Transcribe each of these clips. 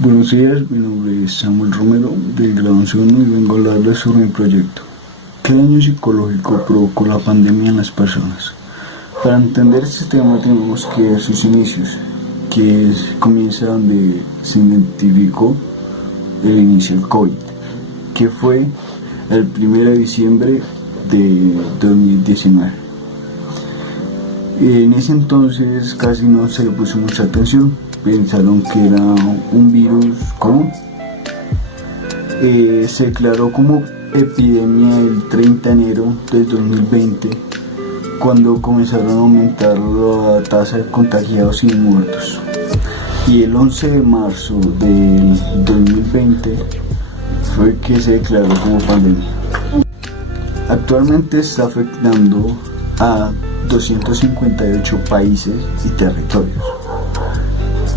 Buenos días, mi nombre es Samuel Romero del grado 11.1 y vengo a hablarles sobre mi proyecto. ¿Qué daño psicológico provocó la pandemia en las personas? Para entender este tema tenemos que ver sus inicios, comienza donde se identificó el inicio del COVID, que fue el 1 de diciembre de 2019. En ese entonces casi no se le puso mucha atención, pensaron que era un virus común. Se declaró como epidemia el 30 de enero del 2020, cuando comenzaron a aumentar la tasa de contagiados y muertos. Y el 11 de marzo del 2020 fue que se declaró como pandemia. Actualmente está afectando a 258 países y territorios.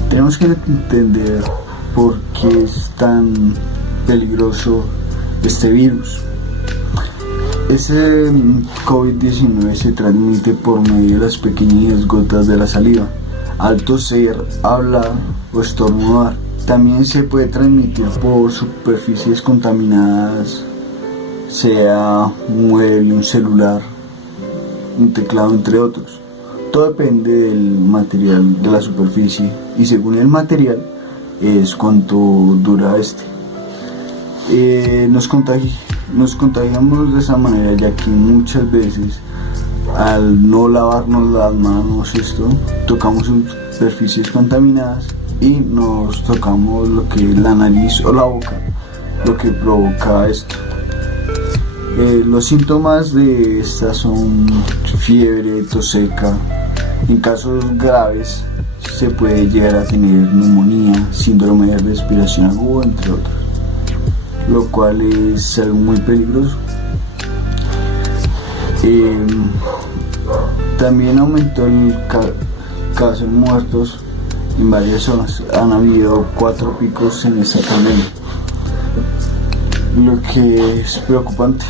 Tenemos que entender por qué es tan peligroso este virus. Ese COVID-19 se transmite por medio de las pequeñas gotas de la saliva, al toser, hablar o estornudar. También se puede transmitir por superficies contaminadas, sea un mueble, un celular, un teclado, entre otros. Todo depende del material de la superficie y según el material es cuánto dura este. Nos contagiamos de esa manera, ya que muchas veces al no lavarnos las manos tocamos superficies contaminadas y nos tocamos lo que es la nariz o la boca, lo que provoca esto. Los síntomas de esta son fiebre, tos seca. En casos graves se puede llegar a tener neumonía, síndrome de respiración aguda, entre otros, lo cual es algo muy peligroso. También aumentó el caso de muertos en varias zonas. Han habido 4 picos en esta pandemia, lo que es preocupante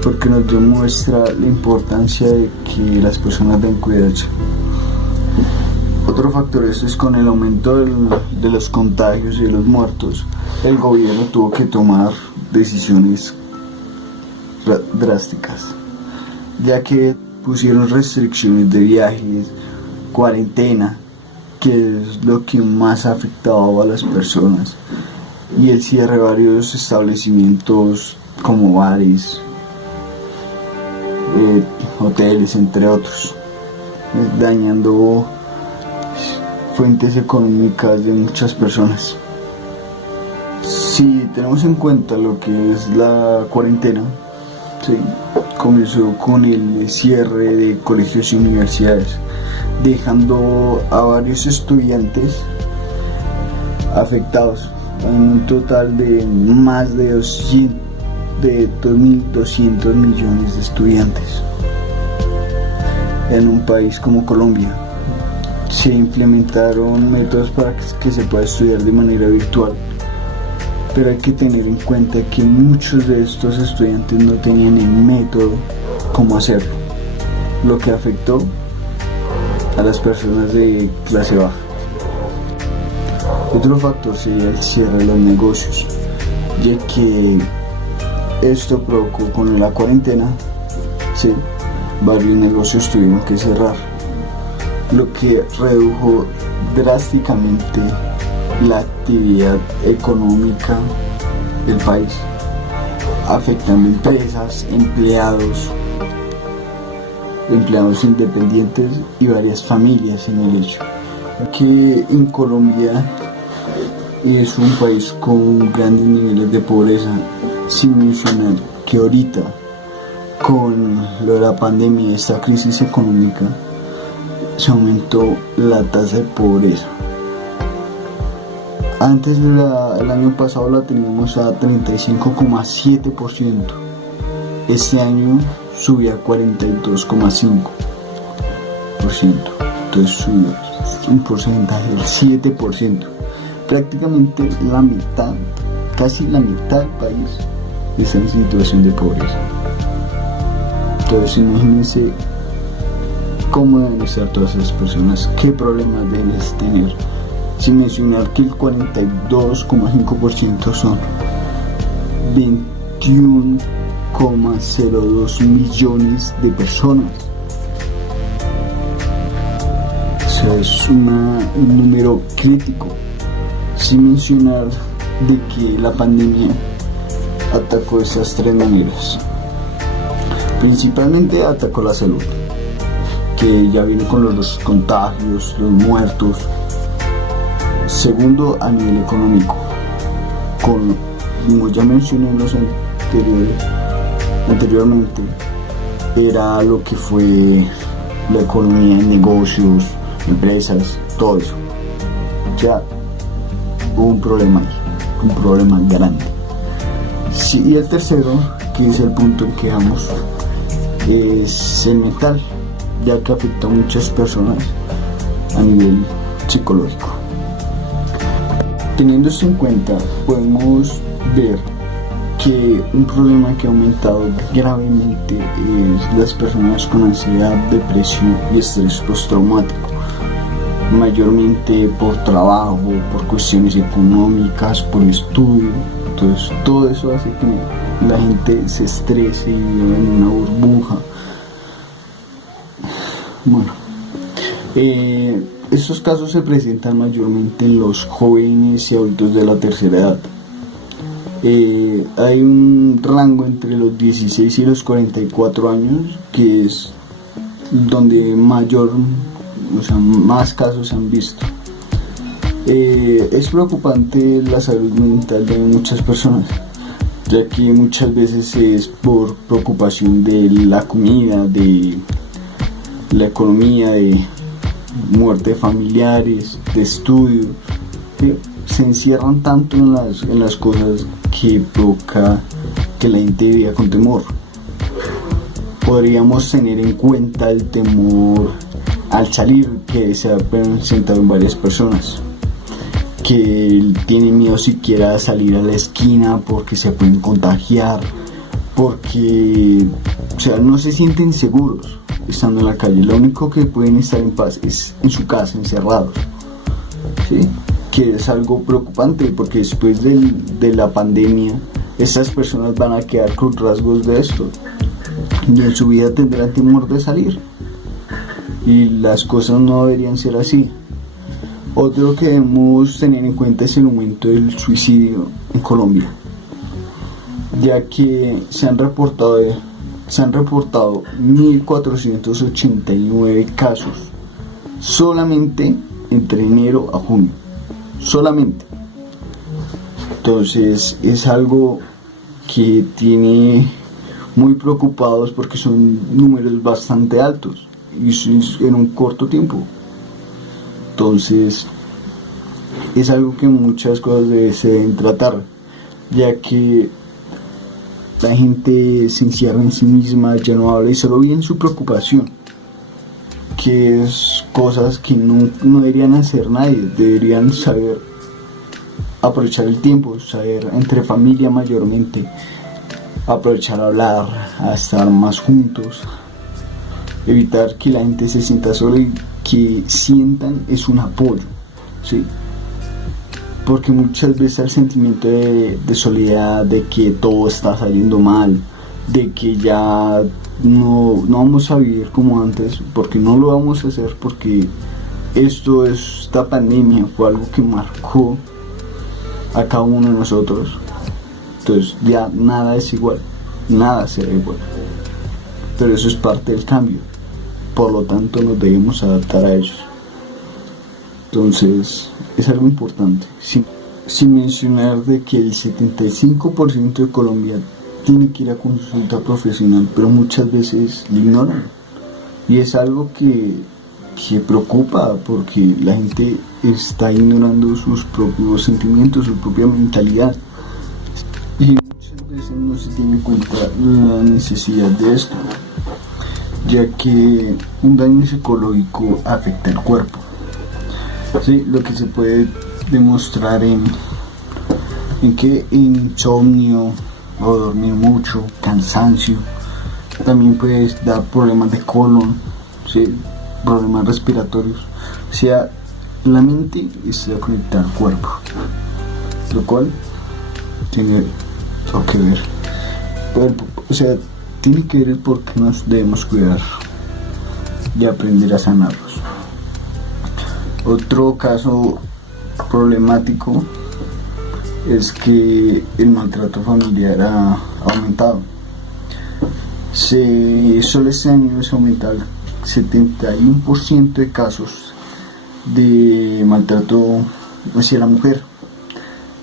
porque nos demuestra la importancia de que las personas deben cuidarse. Otro factor es con el aumento de los contagios y de los muertos. El gobierno tuvo que tomar decisiones drásticas, ya que pusieron restricciones de viajes, cuarentena, que es lo que más ha afectado a las personas, y el cierre de varios establecimientos como bares, hoteles, entre otros, dañando fuentes económicas de muchas personas. Si tenemos en cuenta lo que es la cuarentena, comenzó con el cierre de colegios y universidades, dejando a varios estudiantes afectados, en un total de más de 2.200 millones de estudiantes en un país como Colombia. Se implementaron métodos para que se pueda estudiar de manera virtual, pero hay que tener en cuenta que muchos de estos estudiantes no tenían el método cómo hacerlo, lo que afectó a las personas de clase baja. Otro factor sería el cierre de los negocios, ya que esto provocó con la cuarentena, varios negocios tuvieron que cerrar, lo que redujo drásticamente la actividad económica del país, afectando empresas, empleados independientes y varias familias en el hecho. Que en Colombia es un país con grandes niveles de pobreza, sin mencionar que ahorita con lo de la pandemia y esta crisis económica se aumentó la tasa de pobreza. Antes el año pasado la teníamos a 35,7%. Este año subió a 42,5%. Entonces subió un porcentaje del 7%. Prácticamente la mitad, casi la mitad del país está en situación de pobreza. Entonces imagínense cómo deben estar todas esas personas, qué problemas deben tener sin mencionar que el 42,5% son 21,02 millones de personas. O sea, es un número crítico, sin mencionar de que la pandemia atacó de esas tres maneras. Principalmente atacó la salud, que ya viene con los contagios, los muertos. Segundo, a nivel económico, como ya mencioné en los anteriormente, era lo que fue la economía, negocios, empresas, todo eso. Ya hubo un problema ahí, un problema grande. Sí, y el tercero, que es el punto en que vamos, es el mental, ya que afecta a muchas personas a nivel psicológico. Teniendo esto en cuenta, podemos ver que un problema que ha aumentado gravemente es las personas con ansiedad, depresión y estrés postraumático, mayormente por trabajo, por cuestiones económicas, por estudio. Entonces todo eso hace que la gente se estrese y vive en una burbuja. Bueno, estos casos se presentan mayormente en los jóvenes y adultos de la tercera edad. Hay un rango entre los 16 y los 44 años, que es donde más casos se han visto. Es preocupante la salud mental de muchas personas, ya que muchas veces es por preocupación de la comida, de la economía, de muerte de familiares, de estudio. Se encierran tanto en las cosas que provoca que la gente viva con temor. Podríamos tener en cuenta el temor al salir, que se ha presentado en varias personas, que tienen miedo siquiera a salir a la esquina porque se pueden contagiar, porque no se sienten seguros estando en la calle. Lo único que pueden estar en paz es en su casa, encerrados, ¿sí? Que es algo preocupante, porque después de la pandemia estas personas van a quedar con rasgos de esto y en su vida tendrán temor de salir, y las cosas no deberían ser así. Otro que debemos tener en cuenta es el aumento del suicidio en Colombia, ya que se han reportado 1.489 casos solamente entre enero a junio, solamente. Entonces es algo que tiene muy preocupados, porque son números bastante altos y en un corto tiempo. Entonces es algo que muchas cosas se deben tratar, ya que la gente se encierra en sí misma, ya no habla y solo vive en su preocupación, que es cosas que no deberían hacer nadie. Deberían saber aprovechar el tiempo, saber entre familia mayormente, aprovechar a hablar, a estar más juntos, evitar que la gente se sienta sola y que sientan es un apoyo, ¿sí? Porque muchas veces el sentimiento de soledad, de que todo está saliendo mal, de que ya no vamos a vivir como antes, porque no lo vamos a hacer, porque esta pandemia fue algo que marcó a cada uno de nosotros. Entonces ya nada es igual, nada será igual, pero eso es parte del cambio, por lo tanto nos debemos adaptar a ellos. Entonces es algo importante, sin mencionar de que el 75% de Colombia tiene que ir a consulta profesional, pero muchas veces lo ignoran, y es algo que preocupa, porque la gente está ignorando sus propios sentimientos, su propia mentalidad, y muchas veces no se tiene en cuenta la necesidad de esto, ya que un daño psicológico afecta el cuerpo. Sí, lo que se puede demostrar en insomnio o dormir mucho, cansancio. También puede dar problemas de colon, ¿sí? Problemas respiratorios. O sea, la mente está conectada al cuerpo, lo cual tiene que ver, o sea, tiene que ver el por qué nos debemos cuidar y aprender a sanarlos. Otro caso problemático es que el maltrato familiar ha aumentado. Solo este año se ha aumentado el 71% de casos de maltrato hacia la mujer.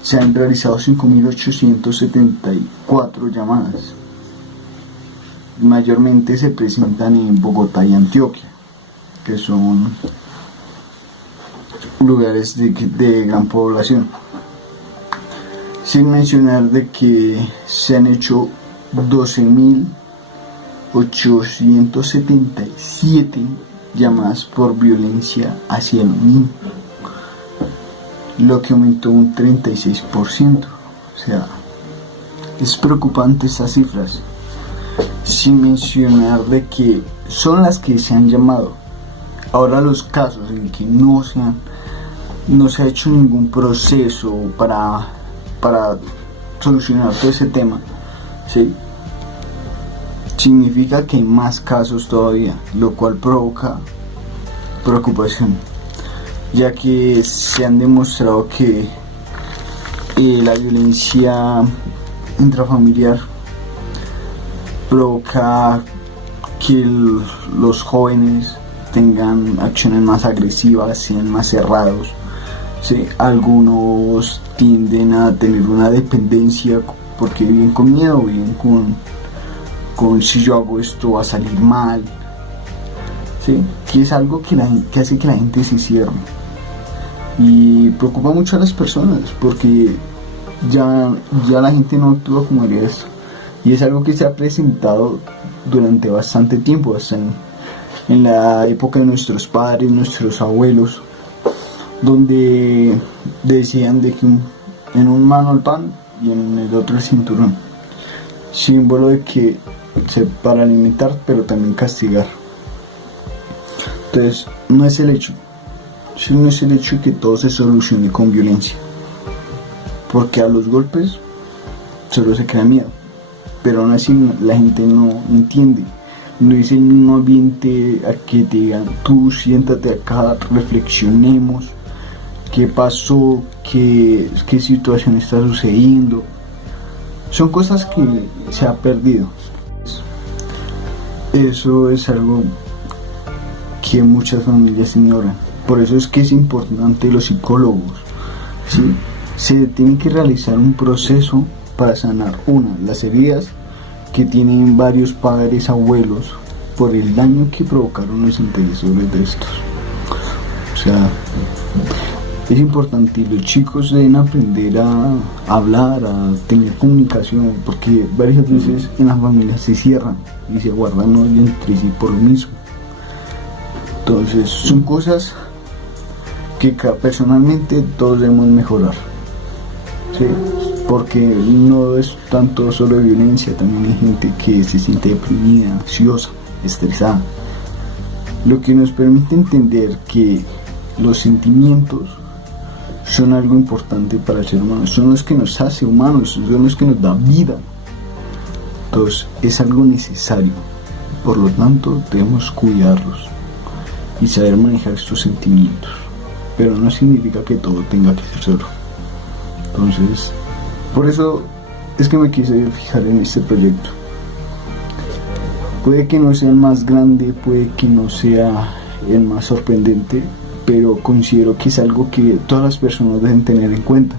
Se han realizado 5.874 llamadas. Mayormente se presentan en Bogotá y Antioquia, que son lugares de gran población. Sin mencionar de que se han hecho 12.877 llamadas por violencia hacia el niño, lo que aumentó un 36%. O sea, es preocupante estas cifras, sin mencionar de que son las que se han llamado. Ahora los casos en que no se ha hecho ningún proceso para solucionar todo ese tema, ¿sí? Significa que hay más casos todavía, lo cual provoca preocupación, ya que se han demostrado que la violencia intrafamiliar provoca que los jóvenes tengan acciones más agresivas, sean más cerrados, ¿sí? Algunos tienden a tener una dependencia porque viven con miedo, viven con si yo hago esto va a salir mal, ¿sí? Que es algo que hace que la gente se cierre y preocupa mucho a las personas, porque ya la gente no actúa como haría esto, y es algo que se ha presentado durante bastante tiempo, hasta en la época de nuestros padres, nuestros abuelos, donde decían de que en un mano el pan y en el otro el cinturón, símbolo de que para alimentar pero también castigar. Entonces no es el hecho de que todo se solucione con violencia, porque a los golpes solo se crea miedo, pero aún así la gente no entiende. No es el mismo ambiente a que te digan: tú siéntate acá, reflexionemos, qué pasó, qué situación está sucediendo. Son cosas que se ha perdido. Eso es algo que muchas familias ignoran. Por eso es que es importante los psicólogos, ¿sí? Se tiene que realizar un proceso para sanar las heridas que tienen varios padres, abuelos, por el daño que provocaron los antecesores de estos. O sea, es importante, y los chicos deben aprender a hablar, a tener comunicación, porque varias veces en las familias se cierran y se guardan odio entre sí por lo mismo. Entonces son cosas que personalmente todos debemos mejorar, ¿sí? Porque no es tanto solo violencia, también hay gente que se siente deprimida, ansiosa, estresada, lo que nos permite entender que los sentimientos son algo importante para el ser humano, son los que nos hace humanos, son los que nos da vida. Entonces es algo necesario, por lo tanto debemos cuidarlos y saber manejar estos sentimientos, pero no significa que todo tenga que ser solo. Entonces, por eso es que me quise fijar en este proyecto. Puede que no sea el más grande, puede que no sea el más sorprendente, pero considero que es algo que todas las personas deben tener en cuenta,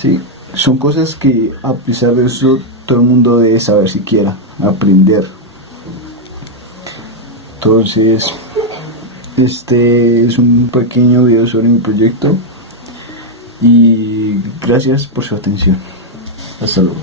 ¿sí? Son cosas que, a pesar de eso, todo el mundo debe saber siquiera, aprender. Entonces, este es un pequeño video sobre mi proyecto y gracias por su atención. Hasta luego.